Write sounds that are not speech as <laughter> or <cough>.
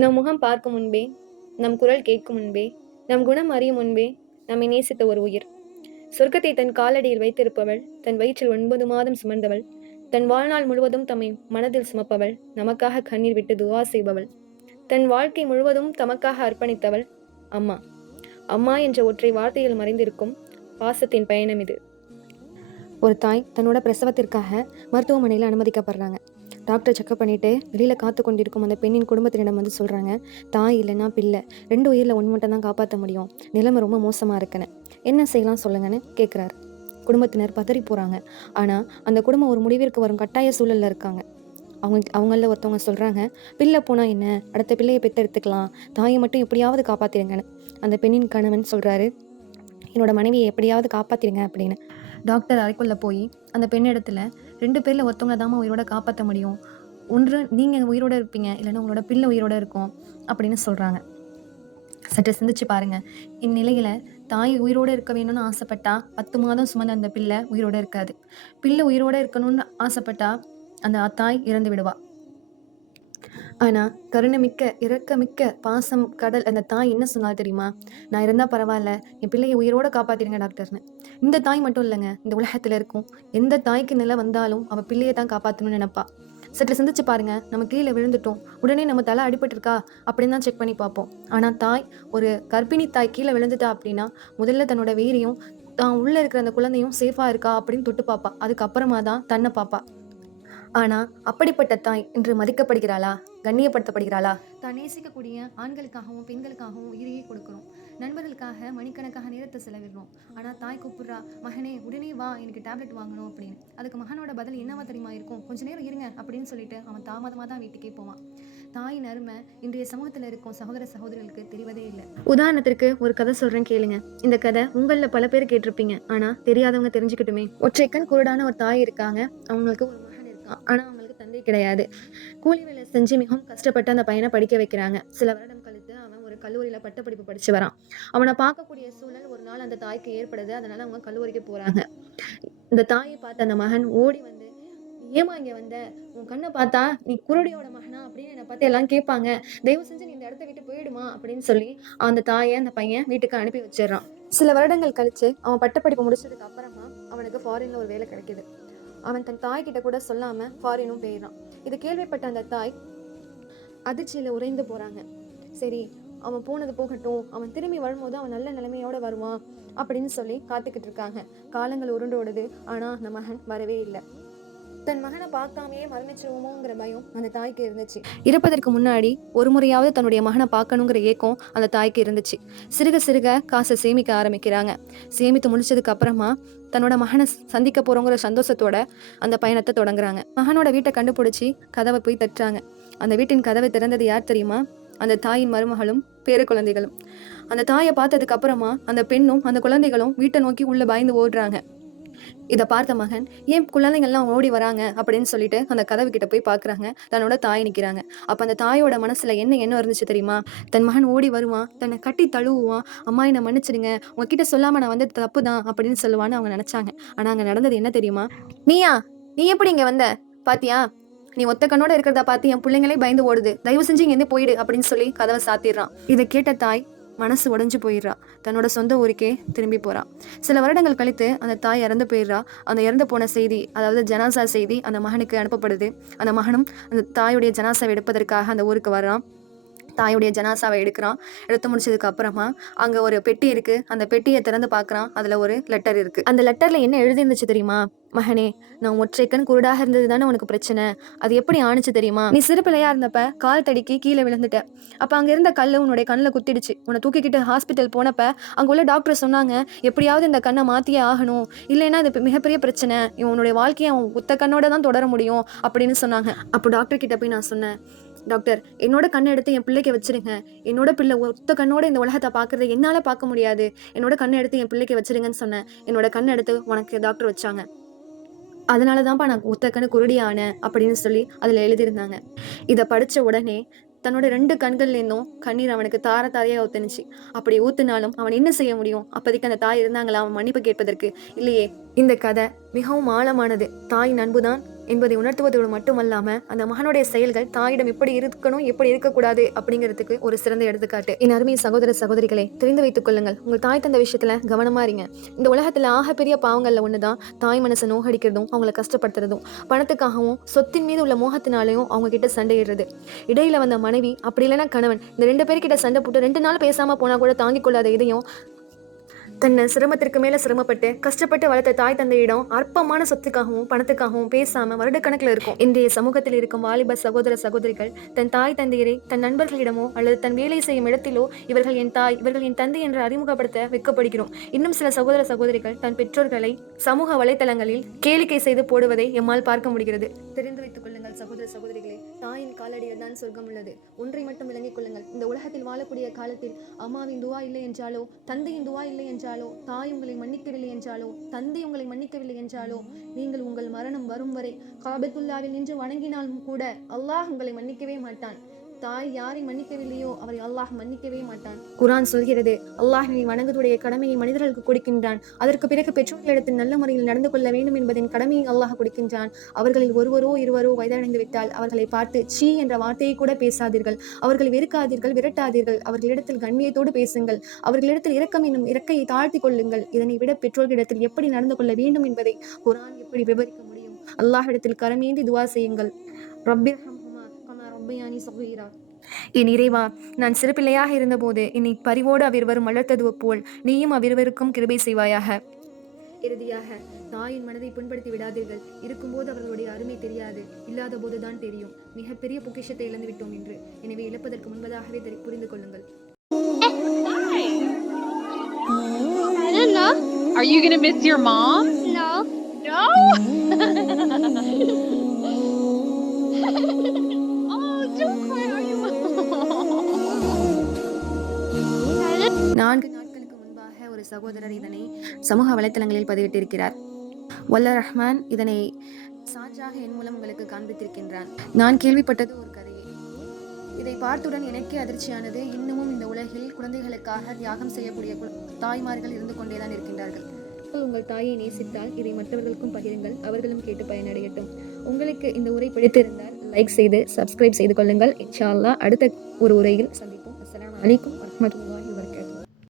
நம் முகம் பார்க்கும் முன்பே நம் குரல் கேட்கும் முன்பே நம் குணம் அறியும் முன்பே நம்மை நேசித்த ஒரு உயிர். சொர்க்கத்தை தன் காலடியில் வைத்திருப்பவள் தன் வயிற்றில் ஒன்பது மாதம் சுமந்தவள் தன் வாழ்நாள் முழுவதும் தம்மை மனதில் சுமப்பவள் நமக்காக கண்ணீர் விட்டு துவா செய்பவள். தன் வாழ்க்கை முழுவதும் தமக்காக அர்ப்பணித்தவள் அம்மா. அம்மா என்ற ஒற்றை வார்த்தையில் மறைந்திருக்கும் பாசத்தின் பயணம் இது. ஒரு தாய் தன்னோட பிரசவத்திற்காக மருத்துவமனையில் அனுமதிக்கப்படுறாங்க. டாக்டர் செக்அப் பண்ணிவிட்டு வெளியில் காத்து கொண்டிருக்கும் அந்த பெண்ணின் குடும்பத்தினிடம் வந்து சொல்கிறாங்க தாய் இல்லைன்னா பிள்ளை. ரெண்டு உயிரில் ஒன்று மட்டும் தான் காப்பாற்ற முடியும். நிலைமை ரொம்ப மோசமாக இருக்குன்னு. என்ன செய்யலாம் சொல்லுங்கன்னு கேட்குறாரு குடும்பத்தினர் பதறி போகிறாங்க ஆனால் அந்த குடும்பம் ஒரு முடிவிற்கு வரும் கட்டாய சூழலில் இருக்காங்க. அவங்க அவங்கள ஒருத்தவங்க சொல்கிறாங்க பிள்ளை போனால் என்ன? அடுத்த பிள்ளையை பெற்றெடுத்துக்கலாம். தாயை மட்டும் எப்படியாவது காப்பாற்றிடுங்கன்னு அந்த பெண்ணின் கணவன் சொல்கிறாரு என்னோட மனைவியை எப்படியாவது காப்பாற்றிடுங்க அப்படின்னு. டாக்டர் அறைக்குள்ளே போய் அந்த பெண்ணிடத்துல ரெண்டு பேரில் ஒருத்தவங்கள தாம்மா உயிரோட காப்பாற்ற முடியும். ஒன்று நீங்கள் உயிரோட இருப்பீங்க இல்லைன்னா உங்களோட பிள்ளை உயிரோட இருக்கும் அப்படின்னு சொல்கிறாங்க சற்று சிந்திச்சு பாருங்கள் இந்நிலையில் தாய் உயிரோடு இருக்க வேணும்னு ஆசைப்பட்டா பத்து மாதம் சுமந்த அந்த பிள்ளை உயிரோட இருக்காது. பிள்ளை உயிரோட இருக்கணும்னு ஆசைப்பட்டா அந்த தாய் இறந்து விடுவா. ஆனால் கருணைமிக்க இரக்கமிக்க பாசம் கடல் அந்த தாய் என்ன சொன்னால் தெரியுமா? நான் இருந்தால் பரவாயில்ல என் பிள்ளையை உயிரோட காப்பாற்றிடுங்க டாக்டர்னு. இந்த தாய் மட்டும் இல்லைங்க இந்த உலகத்தில் இருக்கும். எந்த தாய்க்கு நிலை வந்தாலும் அவள் பிள்ளையை தான் காப்பாற்றணும்னு நினைப்பா. சற்று சிந்திச்சு பாருங்க நம்ம கீழே விழுந்துட்டோம். உடனே நம்ம தலை அடிபட்டிருக்கா? அப்படின்னு தான் செக் பண்ணி பார்ப்போம். ஆனால் தாய் ஒரு கர்ப்பிணி தாய் கீழே விழுந்துட்டா அப்படின்னா முதல்ல தன்னோட வீரியும் தான் உள்ளே இருக்கிற அந்த குழந்தையும் சேஃபாக இருக்கா அப்படின்னு தொட்டு பார்ப்பா. அதுக்கப்புறமா தான் தன்னை பார்ப்பா. ஆனால் அப்படிப்பட்ட தாய் இன்று மதிக்கப்படுகிறாளா? கண்ணியப்படுத்தப்படுகிறாளா? தான் நேசிக்கக்கூடிய ஆண்களுக்காகவும் பெண்களுக்காகவும் உயிரையே கொடுக்குறோம். நண்பர்களுக்காக மணிக்கணக்காக நேரத்தை செலவிடுறோம். ஆனால் தாய் கூப்பிடுறா மகனே உடனே வா எனக்கு டேப்லெட் வாங்கணும் அப்படின்னு. அதுக்கு மகனோட பதில் என்னவா தெரியுமா இருக்கும்? கொஞ்ச நேரம் இருங்க அப்படின்னு சொல்லிட்டு அவன் தாமதமாக தான் வீட்டுக்கே போவான். தாயின் அருமை இன்றைய சமூகத்தில் இருக்கும் சகோதர சகோதரிகளுக்கு தெரிவதே இல்லை. உதாரணத்திற்கு ஒரு கதை சொல்றேன் கேளுங்க. இந்த கதை உங்களில் பல பேர் கேட்டிருப்பீங்க. ஆனால் தெரியாதவங்க தெரிஞ்சுக்கிட்டுமே. ஒற்றைக்கண் குருடான ஒரு தாய் இருக்காங்க. அவங்களுக்கு ஒரு ஆனால் அவங்களுக்கு தந்தை கிடையாது. கூலி வேலை செஞ்சு மிகவும் கஷ்டப்பட்டு அந்த பையனை படிக்க வைக்கிறாங்க. சில வருடம் கழித்து அவன் ஒரு கல்லூரியில் பட்டப்படிப்பு படிச்சு வரான். அவனை பார்க்கக்கூடிய சூழல் ஒரு நாள் அந்த தாய்க்கு ஏற்படுது. அதனால அவங்க கல்லூரிக்கு போறாங்க. இந்த தாயை பார்த்த அந்த மகன் ஓடி வந்து ஏமா இங்க வந்த? உன் கண்ணை பார்த்தா நீ குருடியோட மகனா? அப்படின்னு என்னை பார்த்து எல்லாம் கேட்பாங்க. தயவு செஞ்சு நீ இந்த இடத்த விட்டு போயிடுமா? அப்படின்னு சொல்லி அந்த தாயை அந்த பையன் வீட்டுக்கு அனுப்பி வச்சிடுறான். சில வருடங்கள் கழிச்சு அவன் பட்டப்படிப்பு முடிச்சதுக்கு அப்புறமா அவனுக்கு ஃபாரின்ல ஒரு வேலை கிடைக்குது. அவன் தன் தாய் கிட்ட கூட சொல்லாம ஃபாரினும் போயிடுறான். இது கேள்விப்பட்ட அந்த தாய் அதிர்ச்சியில உறைந்து போறாங்க. சரி அவன் போனது போகட்டும். அவன் திரும்பி வரும்போது அவன் நல்ல நிலைமையோட வருவான் அப்படின்னு சொல்லி காத்துக்கிட்டு இருக்காங்க. காலங்கள் உருண்டோடுது ஆனா அந்த மகன் வரவே இல்லை. தன் மகனை பார்க்காமையே மரணிச்சிருவோமோங்கிற பயம் அந்த தாய்க்கு இருந்துச்சு. இறப்பதற்கு முன்னாடி ஒரு முறையாவது தன்னுடைய மகனை பார்க்கணுங்கிற ஏக்கம் அந்த தாய்க்கு இருந்துச்சு. சிறுக சிறுக காசை சேமிக்க ஆரம்பிக்கிறாங்க. சேமித்து முடிச்சதுக்கு அப்புறமா தன்னோட மகனை சந்திக்க போறோங்கிற சந்தோஷத்தோட அந்த பயணத்தை தொடங்குறாங்க. மகனோட வீட்டை கண்டுபிடிச்சி கதவை போய் தட்டுறாங்க. அந்த வீட்டின் கதவை திறந்தது யார் தெரியுமா? அந்த தாயின் மருமகளும் பேர குழந்தைகளும். அந்த தாயை பார்த்ததுக்கு அப்புறமா அந்த பெண்ணும் அந்த குழந்தைகளும் வீட்டை நோக்கி உள்ள பயந்து ஓடுறாங்க. இதை பார்த்த மகன் ஏன் குழந்தைங்கள்லாம் ஓடி வராங்க? அப்படின்னு சொல்லிட்டு அந்த கதவு கிட்ட போய் பார்க்குறாங்க. தன்னோட தாய் நிற்கிறாங்க அப்போ அந்த தாயோட மனசில் என்ன எண்ணம் இருந்துச்சு தெரியுமா? தன் மகன் ஓடி வருவான் தன்னை கட்டி தழுவுவான். அம்மா என்னை மன்னிச்சிடுங்க. உங்ககிட்ட சொல்லாமல் நான் வந்து தப்பு தான் அப்படின்னு சொல்லுவான்னு அவங்க நினச்சாங்க. ஆனால் அங்கே நடந்தது என்ன தெரியுமா? நீயா? நீ எப்படி இங்கே வந்த? பாத்தியா? நீ ஒத்த கண்ணோட இருக்கிறத பார்த்து என் பிள்ளைங்களே பயந்து ஓடுது. தயவு செஞ்சு இங்கேருந்து போயிடு அப்படின்னு சொல்லி கதவை சாத்திடுறான். இதை கேட்ட தாய் மனசு உடைஞ்சு போயிடுறா. தன்னோட சொந்த ஊருக்கே திரும்பி போறா. சில வருடங்கள் கழித்து அந்த தாய் இறந்து போயிடுறா. அந்த இறந்து போன செய்தி அதாவது ஜனாசா செய்தி அந்த மகனுக்கு அனுப்பப்படுது. அந்த மகனும் அந்த தாயுடைய ஜனாசாவை எடுப்பதற்காக அந்த ஊருக்கு வர்றான். தாயுடைய ஜனாசாவை எடுக்கிறான். எடுத்து முடிச்சதுக்கு அப்புறமா அங்க ஒரு பெட்டி இருக்கு. அந்த பெட்டியை திறந்து பார்க்குறான். அதுல ஒரு லெட்டர் இருக்கு. அந்த லெட்டர்ல என்ன எழுதிருந்துச்சு தெரியுமா? மகனே நான் ஒற்றைக்கண் குருடாக இருந்தது தானே உனக்கு பிரச்சனை. அது எப்படி ஆணுச்சு தெரியுமா? நீ சிறு பிள்ளையா இருந்தப்ப கால் தடிக்கி கீழே விழுந்துட்ட. அப்ப அங்க இருந்த கல் உன்னுடைய கண்ணில் குத்திடுச்சு. உன்னை தூக்கிக்கிட்டு ஹாஸ்பிட்டல் போனப்ப அங்க உள்ள டாக்டர் சொன்னாங்க எப்படியாவது இந்த கண்ணை மாத்தியே ஆகணும். இல்லைன்னா இது மிகப்பெரிய பிரச்சனை. உன்னுடைய வாழ்க்கையை அவன் குத்த கண்ணோட தான் தொடர முடியும். அப்படின்னு சொன்னாங்க. அப்போ டாக்டர் கிட்ட போய் நான் சொன்னேன் டாக்டர் என்னோட கண்ணை எடுத்து என் பிள்ளைக்கு வச்சிருங்க. என்னோட பிள்ளை ஒத்த கண்ணோட இந்த உலகத்தை பார்க்கறத என்னால் பார்க்க முடியாது. என்னோட கண்ணை எடுத்து என் பிள்ளைக்கு வச்சிருங்கன்னு சொன்னேன். என்னோட கண்ணை எடுத்து உனக்கு டாக்டர் வச்சாங்க. அதனால தான்ப்பா நான் ஒத்த கண்ணு குருடி ஆனேன் அப்படின்னு சொல்லி அதில் எழுதியிருந்தாங்க. இதை படித்த உடனே தன்னோட ரெண்டு கண்கள்லேருந்தும் கண்ணீர் அவனுக்கு தார தாரையாக ஊத்துனுச்சு. அப்படி ஊத்துனாலும் அவன் என்ன செய்ய முடியும்? அப்போதைக்கு அந்த தாய் இருந்தாங்களா? அவன் மன்னிப்பு கேட்பதற்கு. இல்லையே இந்த கதை மிகவும் ஆழமானது. தாயின் நண்புதான் என்பதை உணர்த்துவதோடு மட்டுமல்லாமல் அந்த மகனுடைய செயல்கள் தாயிடம் எப்படி இருக்கணும் எப்படி இருக்கக்கூடாது அப்படிங்கிறதுக்கு ஒரு சிறந்த எடுத்துக்காட்டு. என் அருமை சகோதர சகோதரிகளை தெரிந்து வைத்துக் கொள்ளுங்கள். உங்கள் தாய் தந்த விஷயத்துல கவனமா இருங்க. இந்த உலகத்துல ஆகப்பெரிய பாவங்கள்ல ஒண்ணுதான் தாய் மனசை நோகடிக்கிறதும் அவங்கள கஷ்டப்படுத்துறதும். பணத்துக்காகவும் சொத்தின் மீது உள்ள மோகத்தினாலையும் அவங்க கிட்ட சண்டையிடுறது. இடையில வந்த மனைவி அப்படி இல்லைன்னா கணவன் இந்த ரெண்டு பேர்கிட்ட சண்டை போட்டு ரெண்டு நாள் பேசாம போனா கூட தாங்கிக் கொள்ளாத இதையும் தன்னை சிரமத்திற்கு மேல சிரமப்பட்டு கஷ்டப்பட்டு வளர்த்த தாய் தந்தையிடம் அற்பமான சொத்துக்காகவும் பணத்துக்காகவும் பேசாம வருடக்கணக்கில் இருக்கும். இன்றைய சமூகத்தில் இருக்கும் வாலிப சகோதர சகோதரிகள் தன் தாய் தந்தையரை தன் நண்பர்களிடமோ அல்லது தன் வேலை செய்யும் இடத்திலோ இவர்கள் என் தாய் இவர்கள் என் தந்தை என்று அறிமுகப்படுத்த வெக்கப்படுகிறோம் இன்னும் சில சகோதர சகோதரிகள் தன் பெற்றோர்களை சமூக வலைத்தளங்களில் கேளிக்கை செய்து போடுவதை எம்மால் பார்க்க முடிகிறது. தெரிந்து வைத்துக் கொள்ளுங்கள் சகோதர சகோதரிகளே தாயின் காலடியில் தான் சொர்க்கம் உள்ளது. ஒன்றை மட்டும் விளங்கிக் கொள்ளுங்கள். இந்த உலகத்தில் வாழக்கூடிய காலத்தில் அம்மாவின் துவா இல்லை என்றாலோ தந்தையின் துவா இல்லை என்றாலோ தாய் உங்களை மன்னிக்கவில்லை என்றாலோ தந்தை உங்களை மன்னிக்கவில்லை என்றாலோ நீங்கள் உங்கள் மரணம் வரும் வரை காபத்துல்லாவில் நின்று வணங்கினாலும் கூட அல்லாஹ் உங்களை மன்னிக்கவே மாட்டான். தாய் யாரை மன்னிக்கவில்லையோ அவரை அல்லாஹ் மன்னிக்கவே மாட்டான். குரான் சொல்கிறது அல்லாஹினை வணங்குவதுடைய கடமையை மனிதர்களுக்கு கொடுக்கின்றான். அதற்கு பிறகு பெற்றோர்களிடத்தில் நல்ல முறையில் நடந்து கொள்ள வேண்டும் என்பதின் கடமையை அல்லாஹ் கொடுக்கின்றான். அவர்களில் ஒருவரோ இருவரோ வயதடைந்து விட்டால் அவர்களை பார்த்து சீ என்ற வார்த்தையை கூட பேசாதீர்கள். அவர்களை வெறுக்காதீர்கள் விரட்டாதீர்கள். அவர்களிடத்தில் கண்ணியத்தோடு பேசுங்கள். அவர்களிடத்தில் இரக்கம் என்னும் இறக்கையை தாழ்த்தி கொள்ளுங்கள். இதனை விட பெற்றோர்களிடத்தில் எப்படி நடந்து கொள்ள வேண்டும் என்பதை குரான் எப்படி விவரிக்க முடியும்? அல்லாஹிடத்தில் கரமேந்தி துவா செய்யுங்கள். ரப்பிர் ரப்பையானி சகீரா என் இறைவா நான் சிறுபிள்ளையாக இருந்தபோது என்னை பரிவோடு அவ்விருவரும் வளர்த்தது போல் நீயும் அவ்விருவருக்கும் கிருபை செய்வாயாக இறுதியாக தாயின் மனதை புண்படுத்தி விடாதீர்கள் இருக்கும்போது அவர்களுடைய அருமை தெரியாது இல்லாத போதுதான் தெரியும் மிகப்பெரிய பொக்கிஷத்தை இழந்து விட்டோம் என்று எனவே இழப்பதற்கு முன்பதாகவே தெரி- புரிந்து கொள்ளுங்கள். Are you gonna miss your mom? No. No. <laughs> <laughs> சகோதரர் இதனை சமூக வலைத்தளங்களில் பதிவிட்டிருக்கிறார். வல்ல ரஹ்மான் இதனை சான்றாக என் மூலம் உங்களுக்கு காண்பித்திருக்கின்றான். நான் கேள்விப்பட்டது ஒரு கதையை. இதை பார்த்தவுடன் எனக்கே அதிர்ச்சியானது. இன்னமும் இந்த உலகில் குழந்தைகளுக்காக தியாகம் செய்யக்கூடிய கு- தாய்மார்கள் இருந்து கொண்டேதான் இருக்கின்றார்கள். உங்கள் தாயை நேசித்தால் இதை மற்றவர்களுக்கும் பகிருங்கள். அவர்களும் கேட்டு பயனடையட்டும். உங்களுக்கு இந்த உரை பிடித்திருந்தால் லைக் செய்து சப்ஸ்கிரைப் செய்து கொள்ளுங்கள். இன்ஷா அடுத்த ஒரு உரையில் சந்திப்போம். அஸ்லாம் வலைக்கம் வரமத்துல